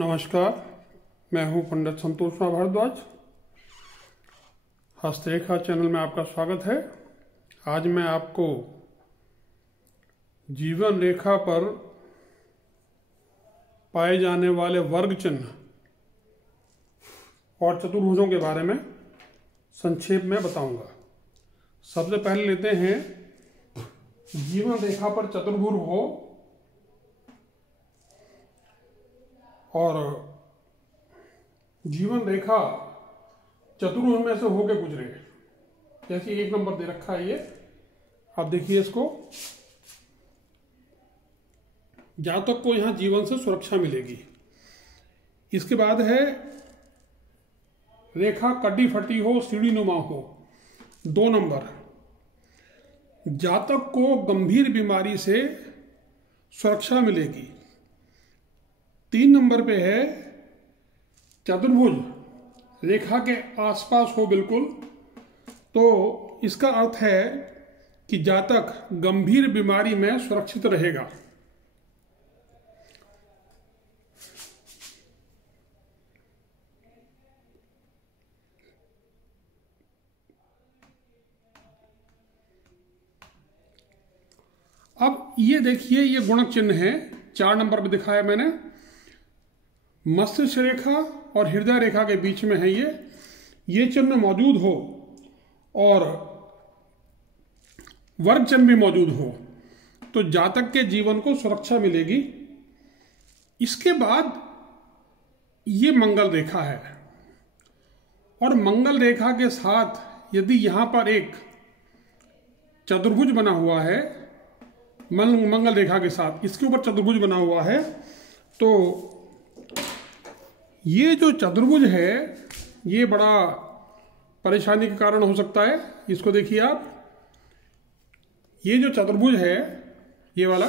नमस्कार, मैं हूं पंडित संतोष भारद्वाज। हस्तरेखा चैनल में आपका स्वागत है। आज मैं आपको जीवन रेखा पर पाए जाने वाले वर्ग चिन्ह और चतुर्भुजों के बारे में संक्षेप में बताऊंगा। सबसे पहले लेते हैं जीवन रेखा पर चतुर्भुज हो और जीवन रेखा चतुर्भुज में से होके गुजरे। जैसे 1 नंबर दे रखा है, ये आप देखिए इसको। जातक को यहां जीवन से सुरक्षा मिलेगी। इसके बाद है रेखा कटी फटी हो, सीढ़ी नुमा हो। 2 नंबर, जातक को गंभीर बीमारी से सुरक्षा मिलेगी। 3 नंबर पे है चतुर्भुज रेखा के आसपास हो बिल्कुल, तो इसका अर्थ है कि जातक गंभीर बीमारी में सुरक्षित रहेगा। अब ये देखिए, ये गुणक चिन्ह है। 4 नंबर पे दिखाया मैंने। मस्तिष्क रेखा और हृदय रेखा के बीच में है ये चिन्ह मौजूद हो और वर्ग चिन्ह भी मौजूद हो तो जातक के जीवन को सुरक्षा मिलेगी। इसके बाद ये मंगल रेखा है और मंगल रेखा के साथ यदि यहां पर एक चतुर्भुज बना हुआ है, मंगल रेखा के साथ इसके ऊपर चतुर्भुज बना हुआ है, तो ये जो चतुर्भुज है ये बड़ा परेशानी के कारण हो सकता है। इसको देखिए आप, ये जो चतुर्भुज है ये वाला,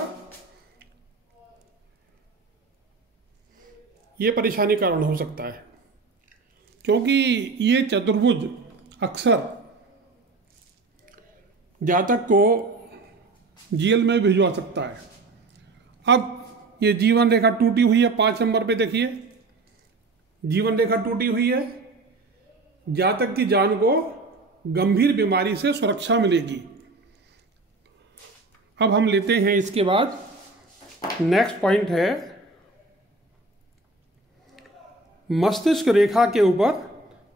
ये परेशानी का कारण हो सकता है क्योंकि ये चतुर्भुज अक्सर जातक को जेल में भिजवा सकता है। अब ये जीवन रेखा टूटी हुई है। 5 नंबर पे देखिए, जीवन रेखा टूटी हुई है। जातक की जान को गंभीर बीमारी से सुरक्षा मिलेगी। अब हम लेते हैं इसके बाद नेक्स्ट पॉइंट है मस्तिष्क रेखा के ऊपर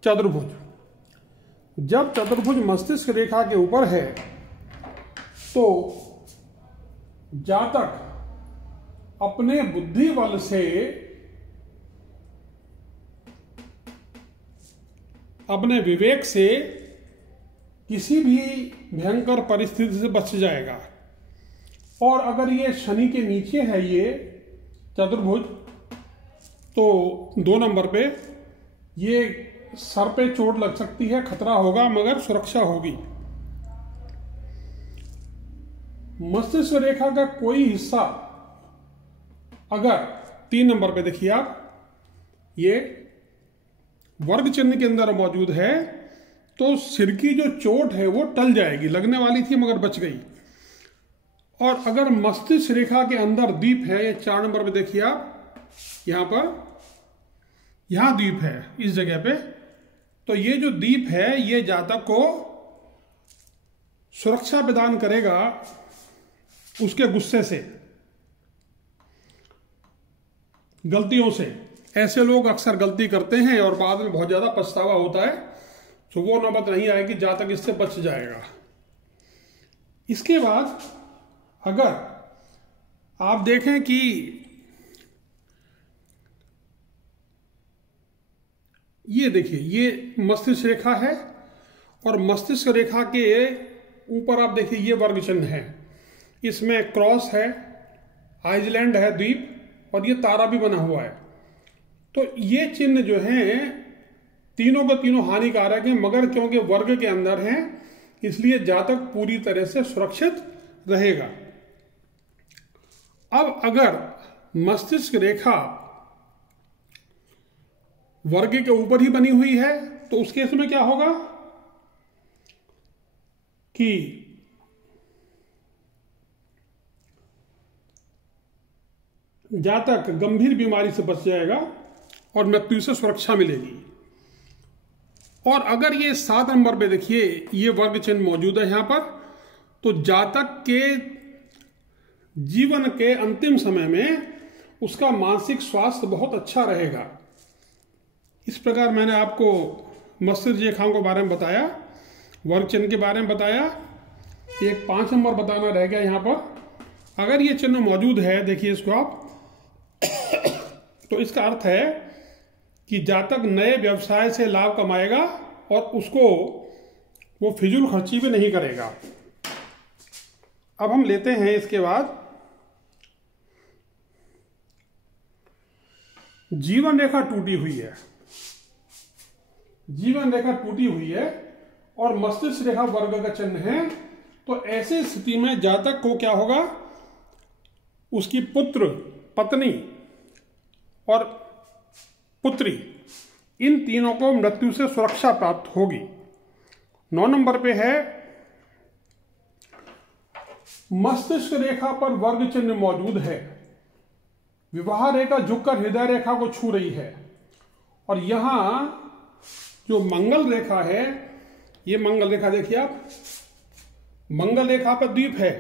चतुर्भुज। जब चतुर्भुज मस्तिष्क रेखा के ऊपर है तो जातक अपने बुद्धि बल से, अपने विवेक से किसी भी भयंकर परिस्थिति से बच जाएगा। और अगर ये शनि के नीचे है ये चतुर्भुज, तो 2 नंबर पे ये सर पे चोट लग सकती है, खतरा होगा, मगर सुरक्षा होगी। मस्तिष्क रेखा का कोई हिस्सा अगर 3 नंबर पे देखिए आप, ये वर्ग चिन्ह के अंदर मौजूद है तो सिर की जो चोट है वो टल जाएगी। लगने वाली थी मगर बच गई। और अगर मस्तिष्क रेखा के अंदर द्वीप है, ये 4 नंबर पे देखिए आप, यहां पर, यहां द्वीप है इस जगह पे, तो ये जो द्वीप है ये जातक को सुरक्षा प्रदान करेगा उसके गुस्से से, गलतियों से। ऐसे लोग अक्सर गलती करते हैं और बाद में बहुत ज्यादा पछतावा होता है, तो वो नौबत नहीं आएगी, जातक इससे बच जाएगा। इसके बाद अगर आप देखें कि ये देखिए, ये मस्तिष्क रेखा है और मस्तिष्क रेखा के ऊपर आप देखिए ये वर्ग चिन्ह है। इसमें क्रॉस है, आइसलैंड है द्वीप, और ये तारा भी बना हुआ है। तो ये चिन्ह जो हैं तीनों के तीनों हानिकारक हैं, मगर क्योंकि वर्ग के अंदर हैं इसलिए जातक पूरी तरह से सुरक्षित रहेगा। अब अगर मस्तिष्क रेखा वर्ग के ऊपर ही बनी हुई है तो उस केस में क्या होगा कि जातक गंभीर बीमारी से बच जाएगा। और मृत्यु से सुरक्षा मिलेगी। और अगर ये 7 नंबर पे देखिए ये वर्ग चिन्ह मौजूद है यहां पर, तो जातक के जीवन के अंतिम समय में उसका मानसिक स्वास्थ्य बहुत अच्छा रहेगा। इस प्रकार मैंने आपको मस्तिष्क रेखाओं के बारे में बताया, वर्ग चिन्ह के बारे में बताया। एक 5 नंबर बताना रह गया यहाँ पर। अगर ये चिन्ह मौजूद है, देखिए इसको आप, तो इसका अर्थ है कि जातक नए व्यवसाय से लाभ कमाएगा और उसको वो फिजूल खर्ची भी नहीं करेगा। अब हम लेते हैं इसके बाद जीवन रेखा टूटी हुई है। जीवन रेखा टूटी हुई है और मस्तिष्क रेखा वर्ग का चिन्ह है, तो ऐसे स्थिति में जातक को क्या होगा, उसकी पुत्र, पत्नी और पुत्री, इन तीनों को मृत्यु से सुरक्षा प्राप्त होगी। 9 नंबर पे है मस्तिष्क रेखा पर वर्ग चिन्ह मौजूद है, विवाह रेखा झुककर हृदय रेखा को छू रही है, और यहां जो मंगल रेखा है, ये मंगल रेखा देखिए आप, मंगल रेखा पर द्वीप है,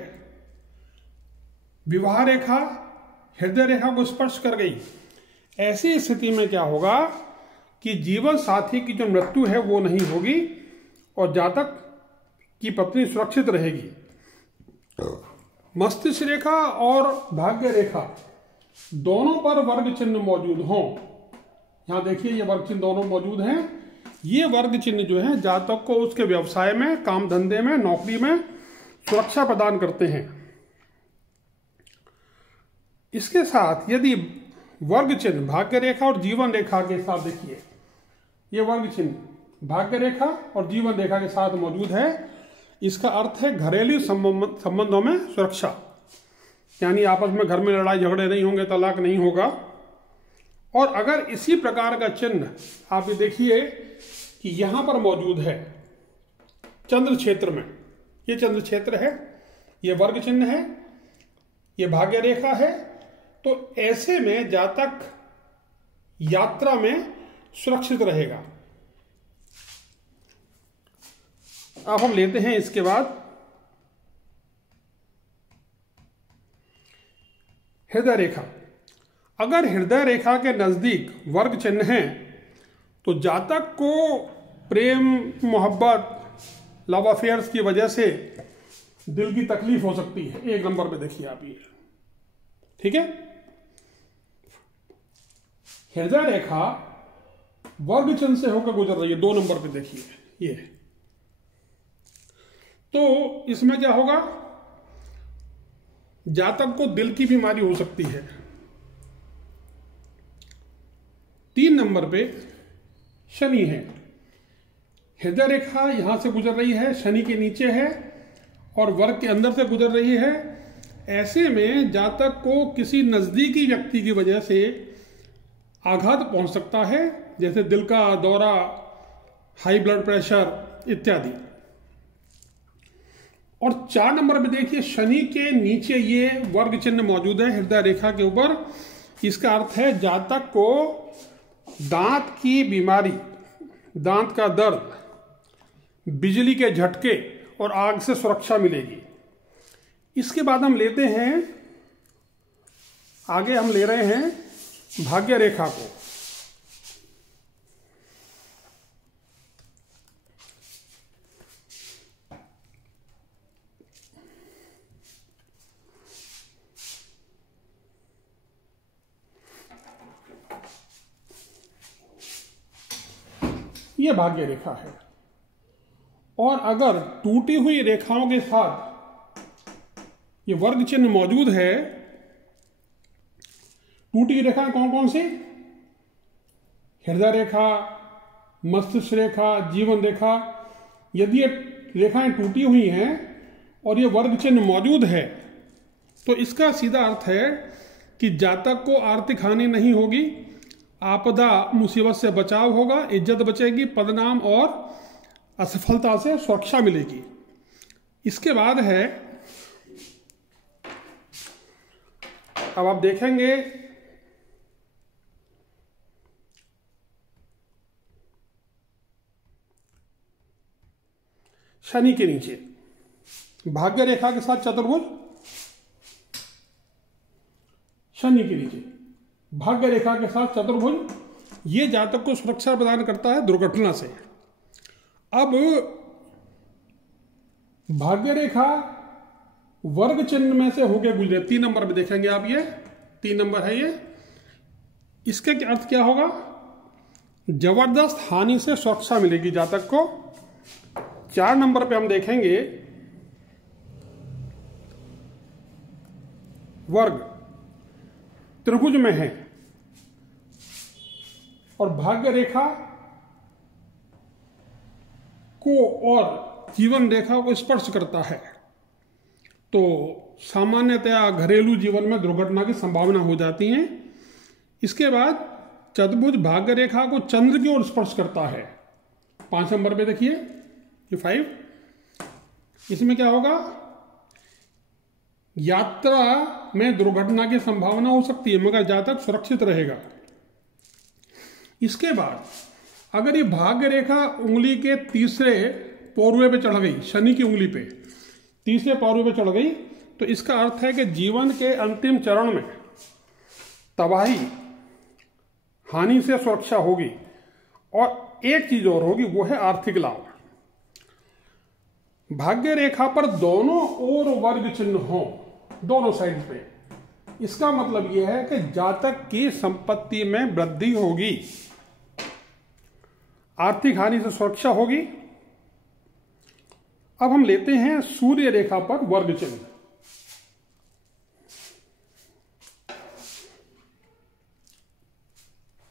विवाह रेखा हृदय रेखा को स्पर्श कर गई। ऐसी स्थिति में क्या होगा कि जीवन साथी की जो मृत्यु है वो नहीं होगी और जातक की पत्नी सुरक्षित रहेगी। मस्तिष्क रेखा और भाग्य रेखा दोनों पर वर्ग चिन्ह मौजूद हों, यहां देखिए ये वर्ग चिन्ह दोनों मौजूद हैं। ये वर्ग चिन्ह जो है जातक को उसके व्यवसाय में, काम धंधे में, नौकरी में सुरक्षा प्रदान करते हैं। इसके साथ यदि वर्ग चिन्ह भाग्य रेखा और जीवन रेखा के साथ, देखिए ये वर्ग चिन्ह भाग्य रेखा और जीवन रेखा के साथ मौजूद है, इसका अर्थ है घरेलू संबंधों में सुरक्षा, यानी आपस में घर में लड़ाई झगड़े नहीं होंगे, तलाक नहीं होगा। और अगर इसी प्रकार का चिन्ह आप ये देखिए कि यहां पर मौजूद है चंद्र क्षेत्र में, ये चंद्र क्षेत्र है, ये वर्ग चिन्ह है, ये भाग्य रेखा है, तो ऐसे में जातक यात्रा में सुरक्षित रहेगा। अब हम लेते हैं इसके बाद हृदय रेखा। अगर हृदय रेखा के नजदीक वर्ग चिन्ह है तो जातक को प्रेम, मोहब्बत, लव अफेयर्स की वजह से दिल की तकलीफ हो सकती है। 1 नंबर पे देखिए आप ये, ठीक है। हृदय रेखा वर्ग चिन्ह से होकर गुजर रही है, 2 नंबर पे देखिए ये, तो इसमें क्या होगा, जातक को दिल की बीमारी हो सकती है। 3 नंबर पे शनि है, हृदय रेखा यहां से गुजर रही है, शनि के नीचे है और वर्ग के अंदर से गुजर रही है। ऐसे में जातक को किसी नजदीकी व्यक्ति की वजह से आघात पहुंच सकता है, जैसे दिल का दौरा, हाई ब्लड प्रेशर इत्यादि। और 4 नंबर पे देखिए शनि के नीचे ये वर्ग चिन्ह मौजूद है हृदय रेखा के ऊपर। इसका अर्थ है जातक को दांत की बीमारी, दांत का दर्द, बिजली के झटके और आग से सुरक्षा मिलेगी। इसके बाद हम लेते हैं, आगे हम ले रहे हैं भाग्य रेखा को। यह भाग्य रेखा है, और अगर टूटी हुई रेखाओं के साथ ये वर्ग चिन्ह मौजूद है, टूटी रेखाएं कौन कौन सी, हृदय रेखा, मस्तिष्क रेखा, जीवन रेखा, यदि ये रेखाएं टूटी हुई हैं और ये वर्ग चिन्ह मौजूद है तो इसका सीधा अर्थ है कि जातक को आर्थिक हानि नहीं होगी, आपदा मुसीबत से बचाव होगा, इज्जत बचेगी, पदनाम और असफलता से सुरक्षा मिलेगी। इसके बाद है, अब आप देखेंगे शनि के नीचे, भाग्य रेखा के साथ चतुर्भुज, शनि के नीचे भाग्य रेखा के साथ चतुर्भुज, ये जातक को सुरक्षा प्रदान करता है दुर्घटना से। अब भाग्य रेखा वर्ग चिन्ह में से होकर गुजरे, 3 नंबर में देखेंगे आप, ये 3 नंबर है ये। इसके अर्थ क्या होगा? जबरदस्त हानि से सुरक्षा मिलेगी जातक को। 4 नंबर पे हम देखेंगे वर्ग त्रिभुज में है और भाग्य रेखा को और जीवन रेखा को स्पर्श करता है, तो सामान्यतया घरेलू जीवन में दुर्घटना की संभावना हो जाती है। इसके बाद चतुर्भुज भाग्य रेखा को चंद्र की ओर स्पर्श करता है। 5 नंबर पे देखिए ये 5, इसमें क्या होगा? यात्रा में दुर्घटना की संभावना हो सकती है मगर जातक सुरक्षित रहेगा। इसके बाद अगर ये भाग्य रेखा उंगली के तीसरे पौरुए पे चढ़ गई, शनि की उंगली पे तीसरे पौरुए पे चढ़ गई, तो इसका अर्थ है कि जीवन के अंतिम चरण में तबाही, हानि से सुरक्षा होगी। और एक चीज और होगी, वो है आर्थिक लाभ। भाग्य रेखा पर दोनों ओर वर्ग चिन्ह हो, दोनों साइड पे, इसका मतलब यह है कि जातक की संपत्ति में वृद्धि होगी, आर्थिक हानि से सुरक्षा होगी। अब हम लेते हैं सूर्य रेखा पर वर्ग चिन्ह।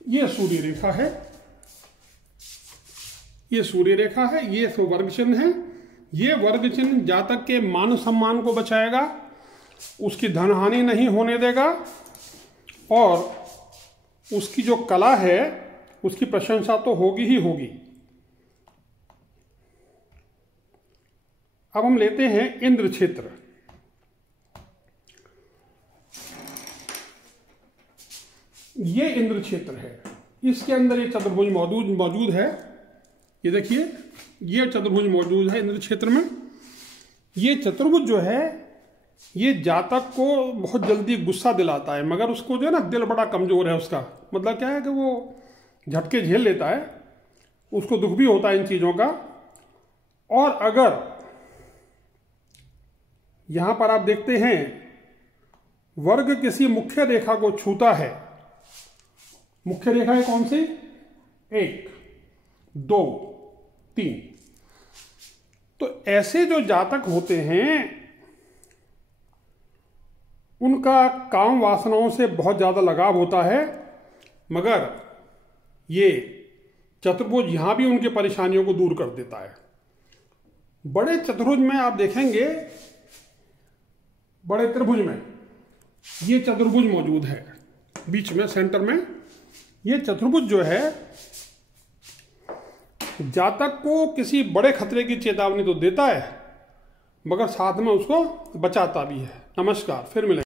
ये सूर्य रेखा है, ये सूर्य रेखा है, ये तो वर्ग चिन्ह है। ये वर्ग चिन्ह जातक के मान सम्मान को बचाएगा, उसकी धन हानि नहीं होने देगा और उसकी जो कला है उसकी प्रशंसा तो होगी ही होगी। अब हम लेते हैं इंद्र क्षेत्र। ये इंद्र क्षेत्र है, इसके अंदर ये चतुर्भुज मौजूद है। ये देखिए, ये चतुर्भुज मौजूद है इंद्र क्षेत्र में। ये चतुर्भुज जो है ये जातक को बहुत जल्दी गुस्सा दिलाता है, मगर उसको जो है ना, दिल बड़ा कमजोर है उसका। मतलब क्या है कि वो झटके झेल लेता है, उसको दुख भी होता है इन चीजों का। और अगर यहां पर आप देखते हैं वर्ग किसी मुख्य रेखा को छूता है, मुख्य रेखा है कौन सी? 1, 2, 3। तो ऐसे जो जातक होते हैं उनका काम वासनाओं से बहुत ज्यादा लगाव होता है, मगर ये चतुर्भुज यहां भी उनकी परेशानियों को दूर कर देता है। बड़े चतुर्भुज में आप देखेंगे, बड़े त्रिभुज में ये चतुर्भुज मौजूद है बीच में, सेंटर में। ये चतुर्भुज जो है जातक को किसी बड़े खतरे की चेतावनी तो देता है, मगर साथ में उसको बचाता भी है। नमस्कार, फिर मिलेंगे।